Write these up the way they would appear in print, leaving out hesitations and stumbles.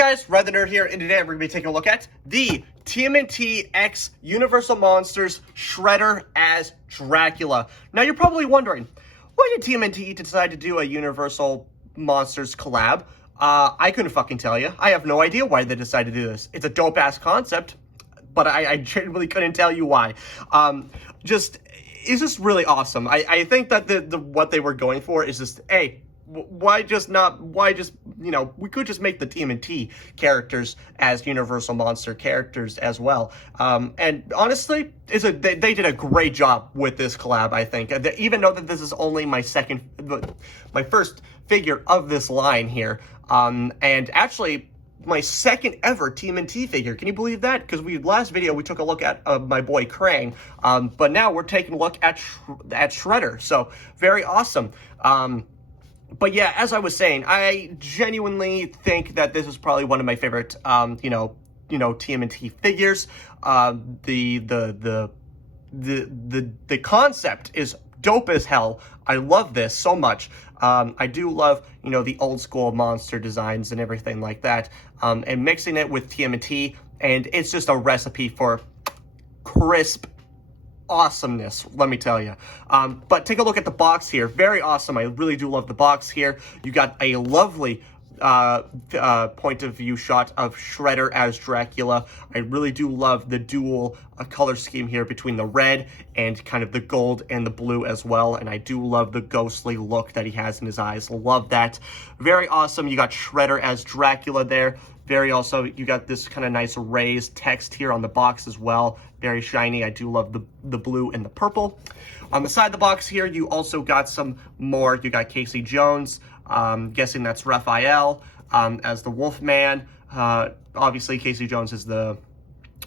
guys, Red the Nerd here, and today we're going to be taking a look at the TMNT X Universal Monsters Shredder as Dracula. Now you're probably wondering, why did TMNT decide to do a Universal Monsters collab? I couldn't fucking tell you. I have no idea why they decided to do this. It's a dope-ass concept, but I genuinely couldn't tell you why. It's just really awesome. I think that what they were going for is just, hey, why just, you know, we could just make the TMNT characters as Universal Monster characters as well. And honestly, they did a great job with this collab, I think. Even though that this is only my first figure of this line here. And actually, my second ever TMNT figure. Can you believe that? Because last video we took a look at my boy Krang, but now we're taking a look at Shredder. So very awesome. But yeah, as I was saying, I genuinely think that this is probably one of my favorite, TMNT figures. The concept is dope as hell. I love this so much. I do love, the old school monster designs and everything like that. And mixing it with TMNT, and it's just a recipe for crisp awesomeness, let me tell you. But take a look at the box here. Very awesome. I really do love the box here. You got a lovely point of view shot of Shredder as Dracula. I really do love the dual color scheme here between the red and kind of the gold and the blue as well. And I do love the ghostly look that he has in his eyes. Love that. Very awesome. You got Shredder as Dracula there. Very also, you got this kind of nice raised text here on the box as well. Very shiny. I do love the blue and the purple. On the side of the box here, you also got some more. You got Casey Jones. Guessing that's Raphael as the Wolfman. Obviously, Casey Jones is the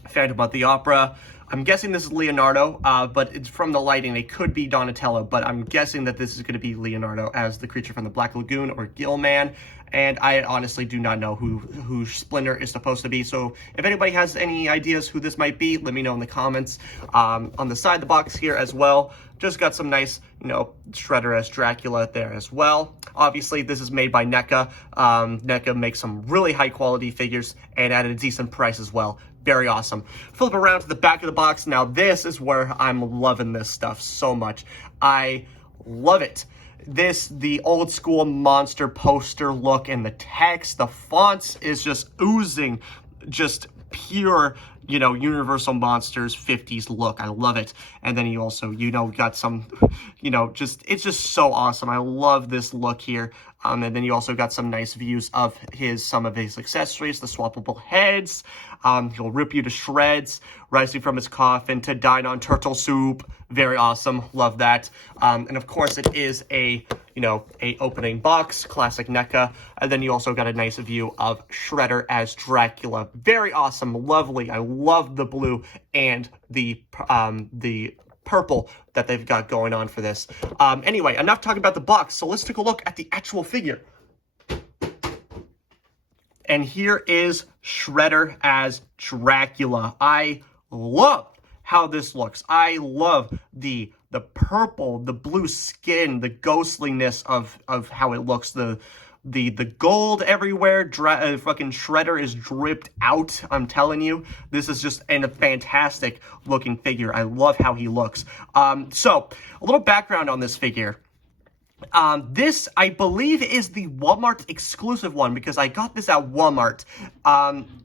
Phantom of the Opera. I'm guessing this is Leonardo, but it's from the lighting. It could be Donatello, but I'm guessing that this is going to be Leonardo as the creature from the Black Lagoon or Gillman. And I honestly do not know who Splinter is supposed to be. So if anybody has any ideas who this might be, let me know in the comments. On the side of the box here as well, just got some nice, Shredder as Dracula there as well. Obviously, this is made by NECA. NECA makes some really high quality figures and at a decent price as well. Very awesome. Flip around to the back of the box. Now, this is where I'm loving this stuff so much. I love it. The old school monster poster look and the text, the fonts is just oozing, just pure, Universal Monsters 50s look. I love it. And then you also, got some, it's just so awesome. I love this look here. And then you also got some nice views of some of his accessories, the swappable heads. He'll rip you to shreds, rising from his coffin to dine on turtle soup. Very awesome. Love that. And of course it is a opening box, classic NECA. And then you also got a nice view of Shredder as Dracula. Very awesome. Lovely. I love the blue and the purple that they've got going on for this. Anyway, enough talking about the box, so let's take a look at the actual figure. And here is Shredder as Dracula. I love how this looks. I love the purple, the blue skin, the ghostliness of how it looks, the gold everywhere. Fucking Shredder is dripped out. I'm telling you, this is just a fantastic looking figure. I love how he looks. So a little background on this figure. This, I believe, is the Walmart exclusive one because I got this at Walmart.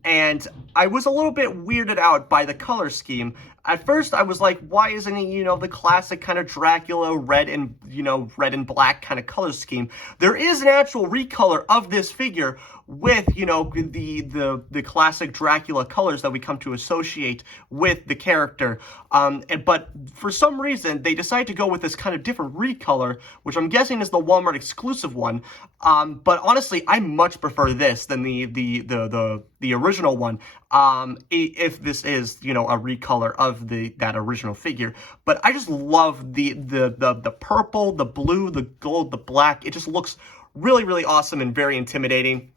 And I was a little bit weirded out by the color scheme. At first, I was like, why isn't he, the classic kind of Dracula red and black kind of color scheme? There is an actual recolor of this figure with, the classic Dracula colors that we come to associate with the character. But for some reason, they decided to go with this kind of different recolor, which I'm guessing is the Walmart exclusive one. But honestly, I much prefer this than the original one. If this is, a recolor of that original figure. But I just love the purple, the blue, the gold, the black. It just looks really, really awesome and very intimidating.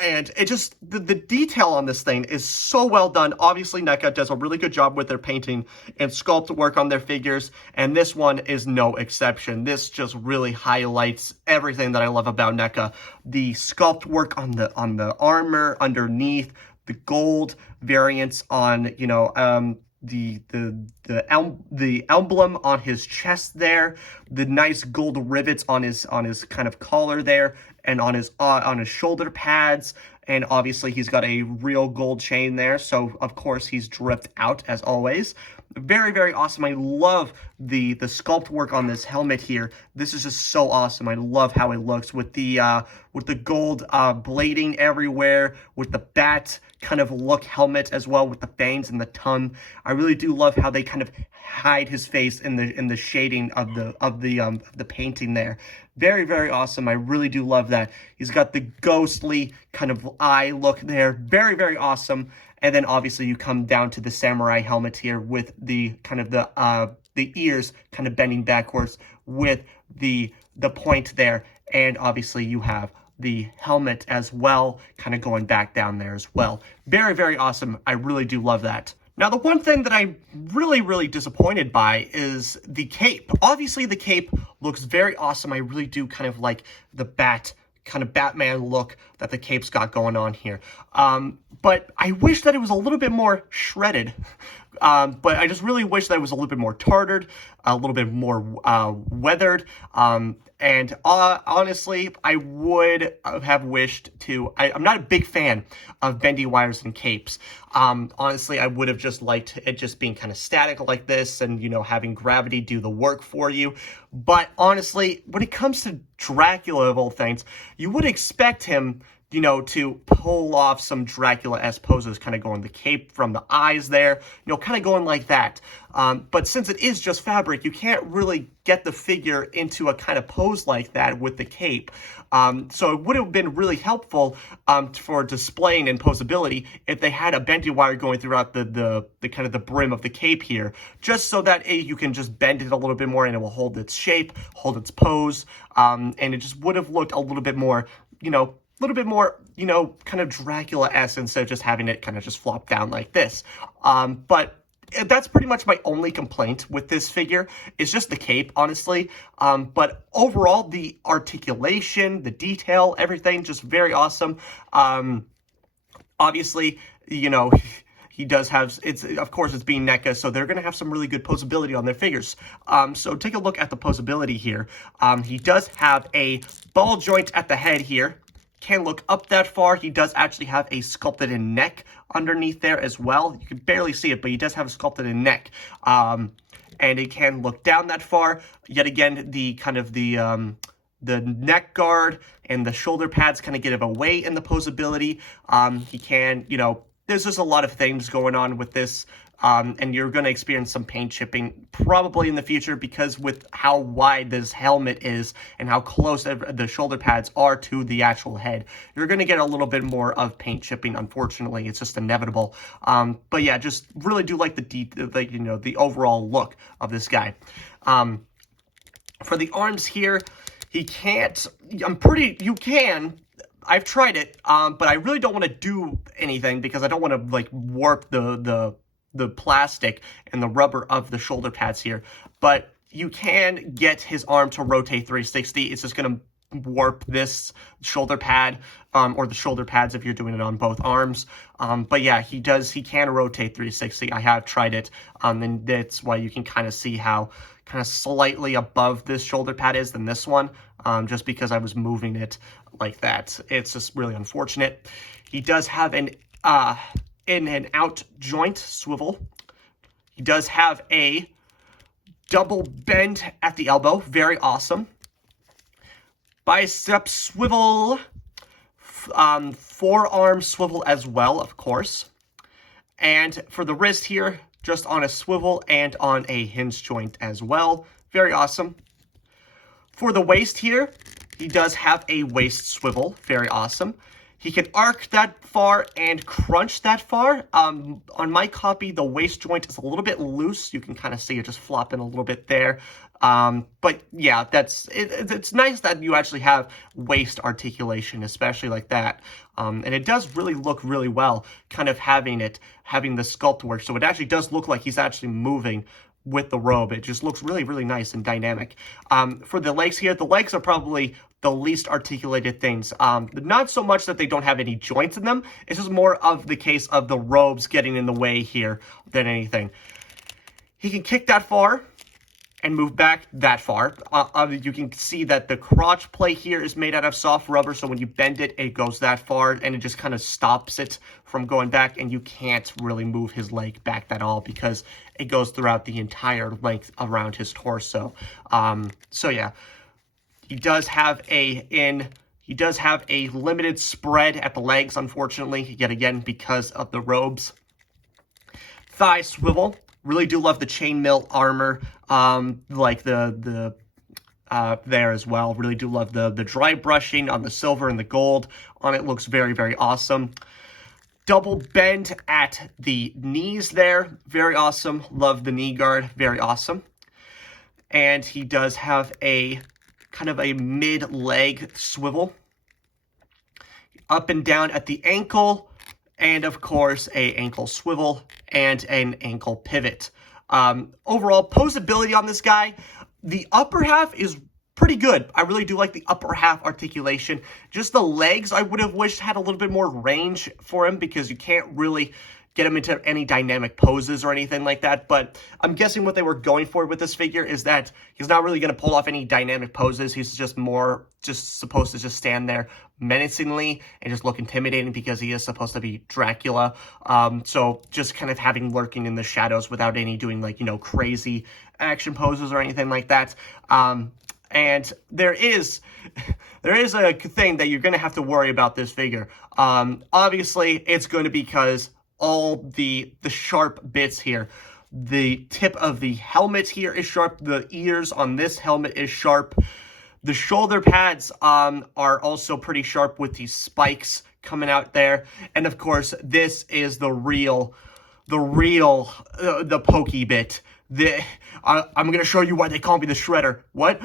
And it just, the detail on this thing is so well done. Obviously, NECA does a really good job with their painting and sculpt work on their figures, and this one is no exception. This just really highlights everything that I love about NECA. The sculpt work on the armor underneath, the gold variants on, you know, the emblem on his chest there, the nice gold rivets on his kind of collar there, and on his shoulder pads, and obviously he's got a real gold chain there, so of course he's dripped out as always. Very, very awesome. I love the sculpt work on this helmet here. This is just so awesome. I love how it looks with the gold blading everywhere, with the bat kind of look helmet as well, with the fangs and the tongue. I really do love how they kind of hide his face in the shading of the painting there. Very, very awesome. I really do love that. He's got the ghostly kind of eye look there. Very, very awesome. And then obviously you come down to the samurai helmet here with the kind of the ears kind of bending backwards with the point there. And obviously you have the helmet as well, kind of going back down there as well. Very, very awesome. I really do love that. Now, the one thing that I'm really, really disappointed by is the cape. Obviously, the cape looks very awesome. I really do kind of like the kind of Batman look that the cape's got going on here. But I wish that it was a little bit more shredded. But I just really wish that it was a little bit more tartared, a little bit more weathered. And honestly, I would have wished to... I'm not a big fan of bendy wires and capes. Honestly, I would have just liked it just being kind of static like this and, you know, having gravity do the work for you. But honestly, when it comes to Dracula of all things, you would expect him, you know, to pull off some Dracula-esque poses, kind of going the cape from the eyes there, you know, kind of going like that. But since it is just fabric, you can't really get the figure into a kind of pose like that with the cape. So it would have been really helpful for displaying and posability if they had a bendy wire going throughout the kind of the brim of the cape here, just so that you can just bend it a little bit more and it will hold its shape, hold its pose, and it just would have looked a little bit more, you know, kind of Dracula-esque instead of just having it kind of just flop down like this. But that's pretty much my only complaint with this figure, is just the cape, honestly. But overall, the articulation, the detail, everything, just very awesome. Obviously, you know, he does have, of course, it's being NECA, so they're going to have some really good posability on their figures. So take a look at the posability here. He does have a ball joint at the head here. Can't look up that far. He does actually have a sculpted in neck underneath there as well. You can barely see it, but he does have a sculpted in neck. And he can look down that far. Yet again, the kind of the neck guard and the shoulder pads kind of give away in the posability. He can, you know, there's just a lot of things going on with this. And you're going to experience some paint chipping probably in the future, because with how wide this helmet is and how close the shoulder pads are to the actual head, you're going to get a little bit more of paint chipping. Unfortunately, it's just inevitable. But yeah, just really do like the overall look of this guy. For the arms here, he can't. You can. I've tried it, but I really don't want to do anything because I don't want to like warp the plastic and the rubber of the shoulder pads here. But you can get his arm to rotate 360. It's just going to warp this shoulder pad, or the shoulder pads if you're doing it on both arms. But yeah, he can rotate 360. I have tried it, and that's why you can kind of see how kind of slightly above this shoulder pad is than this one, just because I was moving it like that. It's just really unfortunate. He does have an in and out joint swivel. He does have a double bend at the elbow. Very awesome. Bicep swivel. Forearm swivel as well, of course. And for the wrist here, just on a swivel and on a hinge joint as well. Very awesome. For the waist here, he does have a waist swivel. Very awesome. He can arc that far and crunch that far. On my copy, the waist joint is a little bit loose. You can kind of see it just flopping a little bit there. But yeah, it's nice that you actually have waist articulation, especially like that. And it does really look really well, kind of having the sculpt work. So it actually does look like he's actually moving with the robe. It just looks really, really nice and dynamic. For the legs here, the legs are probably the least articulated things. Not so much that they don't have any joints in them. It's just more of the case of the robes getting in the way here than anything. He can kick that far and move back that far. You can see that the crotch plate here is made out of soft rubber, so when you bend it, it goes that far, and it just kind of stops it from going back, and you can't really move his leg back at all because it goes throughout the entire length around his torso. So yeah, he does have a limited spread at the legs, unfortunately, yet again, because of the robes. Thigh swivel. Really do love the chainmail armor, like there as well. Really do love the dry brushing on the silver and the gold on it. Looks very, very awesome. Double bend at the knees there. Very awesome. Love the knee guard. Very awesome. And he does have a kind of a mid-leg swivel. Up and down at the ankle. And of course, a ankle swivel and an ankle pivot. Overall, posability on this guy, the upper half is pretty good. I really do like the upper half articulation. Just the legs, I would have wished had a little bit more range for him because you can't really get him into any dynamic poses or anything like that. But I'm guessing what they were going for with this figure is that he's not really going to pull off any dynamic poses. He's just supposed to just stand there menacingly and just look intimidating because he is supposed to be Dracula. So just kind of having lurking in the shadows without any doing like, crazy action poses or anything like that. And there is a thing that you're going to have to worry about this figure. Obviously, it's going to be because all the sharp bits here. The tip of the helmet here is sharp. The ears on this helmet is sharp. The shoulder pads are also pretty sharp with these spikes coming out there. And of course, this is the pokey bit. I'm gonna show you why they call me the Shredder. What?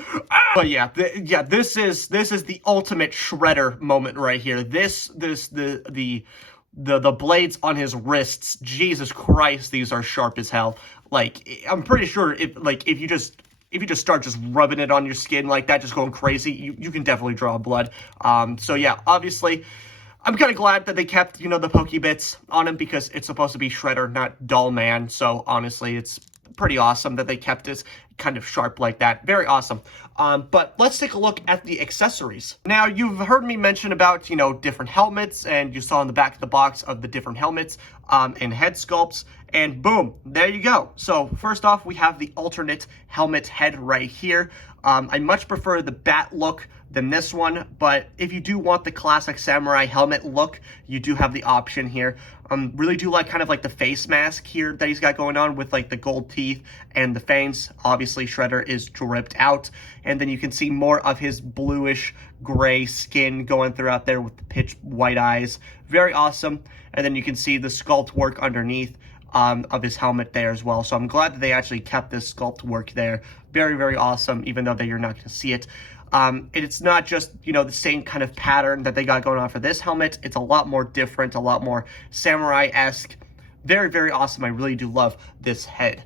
But yeah, this is the ultimate Shredder moment right here. The blades on his wrists, Jesus Christ, these are sharp as hell. Like, I'm pretty sure if you just start just rubbing it on your skin like that, just going crazy, you can definitely draw blood. So yeah, obviously, I'm kind of glad that they kept, the pokey bits on him because it's supposed to be Shredder, not Doll Man. So honestly, it's pretty awesome that they kept it kind of sharp like that. Very awesome. But let's take a look at the accessories. Now, you've heard me mention about, different helmets, and you saw in the back of the box of the different helmets and head sculpts, and boom, there you go. So first off, we have the alternate helmet head right here. I much prefer the bat look than this one, but if you do want the classic samurai helmet look, you do have the option here. Really do like kind of like the face mask here that he's got going on with like the gold teeth and the fangs. Obviously, Shredder is dripped out, and then you can see more of his bluish gray skin going throughout there with the pitch white eyes. Very awesome. And then you can see the sculpt work underneath of his helmet there as well. So I'm glad that they actually kept this sculpt work there. Very, very awesome, even though that you're not going to see it. It's not just, the same kind of pattern that they got going on for this helmet. It's a lot more different, a lot more samurai-esque. Very, very awesome. I really do love this head.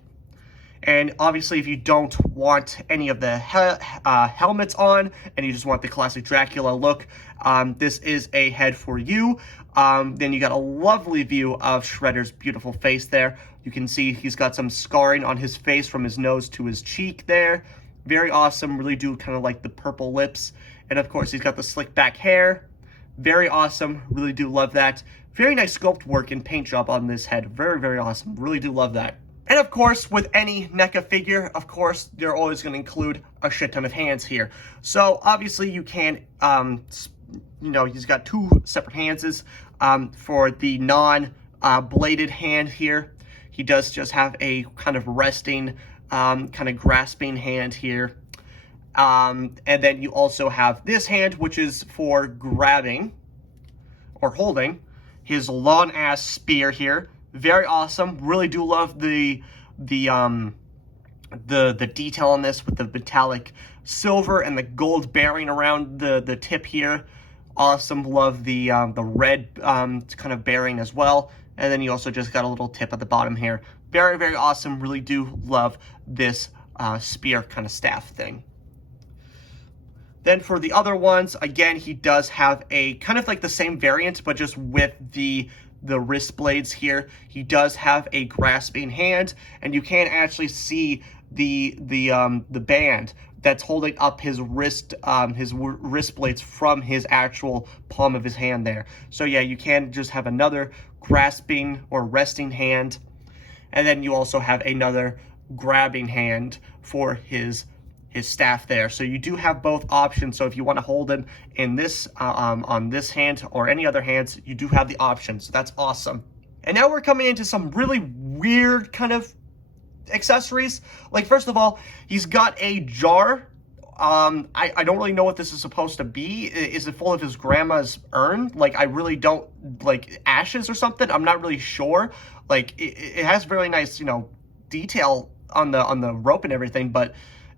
And obviously, if you don't want any of the helmets on and you just want the classic Dracula look, this is a head for you. Then you got a lovely view of Shredder's beautiful face there. You can see he's got some scarring on his face from his nose to his cheek there. Very awesome. Really do kind of like the purple lips. And of course, he's got the slick back hair. Very awesome. Really do love that. Very nice sculpt work and paint job on this head. Very, very awesome. Really do love that. And of course, with any NECA figure, of course, they're always going to include a shit ton of hands here. So obviously you can, he's got two separate hands. For the non-bladed hand here, he does just have a kind of resting, kind of grasping hand here. And then you also have this hand, which is for grabbing or holding his long-ass spear here. Very awesome. Really do love the the detail on this with the metallic silver and the gold bearing around the tip here. Awesome. Love the red kind of bearing as well. And then you also just got a little tip at the bottom here. Very, very awesome. Really do love this spear kind of staff thing. Then for the other ones, again, he does have a kind of like the same variant, but just with the wrist blades here. He does have a grasping hand, and you can actually see the band that's holding up his wrist blades from his actual palm of his hand there. So yeah, you can just have another grasping or resting hand, and then you also have another grabbing hand for his staff there. So you do have both options. So if you want to hold him in this on this hand or any other hands, you do have the option. So that's awesome. And now we're coming into some really weird kind of accessories. Like, first of all, he's got a jar. I don't really know what this is supposed to be. Is it full of his grandma's urn? Like, I really don't, like, ashes or something? I'm not really sure. Like, it has really nice, you know, detail on the rope and everything, but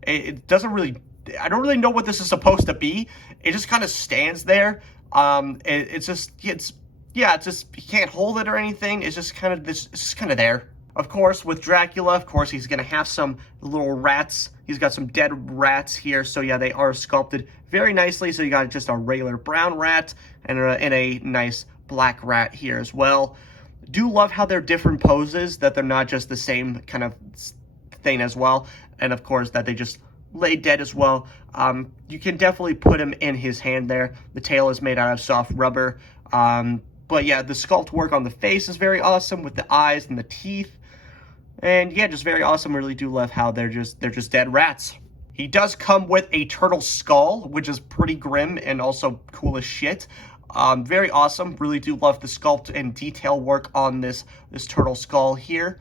it doesn't really, I don't really know what this is supposed to be. It just kind of stands there. It's just, you can't hold it or anything. It's just kind of this, it's just kind of there. Of course, with Dracula, of course, he's going to have some little rats. He's got some dead rats here. So yeah, they are sculpted very nicely. So you got just a regular brown rat and a nice black rat here as well. Do love how they're different poses, that they're not just the same kind of thing as well. And of course, that they just lay dead as well. You can definitely put him in his hand there. The tail is made out of soft rubber. But yeah, the sculpt work on the face is very awesome with the eyes and the teeth. And yeah, just very awesome. Really do love how they're just dead rats. He does come with a turtle skull, which is pretty grim and also cool as shit. Very awesome. Really do love the sculpt and detail work on this turtle skull here.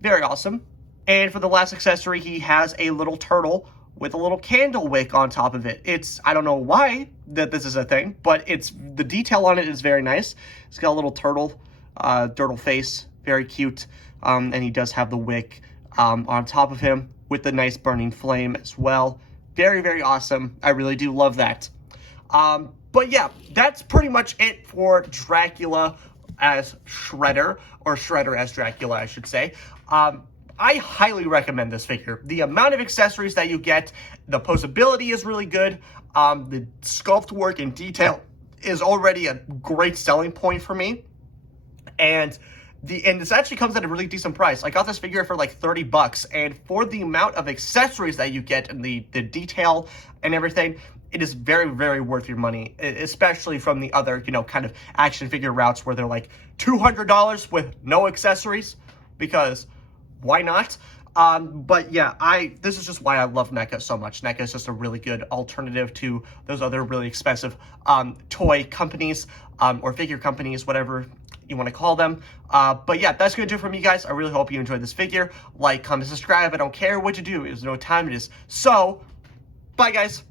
Very awesome. And for the last accessory, he has a little turtle with a little candle wick on top of it. I don't know why that this is a thing, but the detail on it is very nice. It's got a little turtle face, very cute. And he does have the wick on top of him with the nice burning flame as well. Very, very awesome. I really do love that. But yeah, that's pretty much it for Dracula as Shredder, or Shredder as Dracula, I should say. I highly recommend this figure. The amount of accessories that you get, the posability is really good. The sculpt work and detail is already a great selling point for me. And this actually comes at a really decent price. I got this figure for like $30, and for the amount of accessories that you get and the detail and everything, it is very, very worth your money, especially from the other, you know, kind of action figure routes where they're like $200 with no accessories, because why not? But yeah, this is just why I love NECA so much. NECA is just a really good alternative to those other really expensive toy companies or figure companies, whatever you want to call them. But yeah, that's going to do it for me, guys. I really hope you enjoyed this figure. Like, comment, subscribe. I don't care what you do. There's no time it is. So, bye, guys.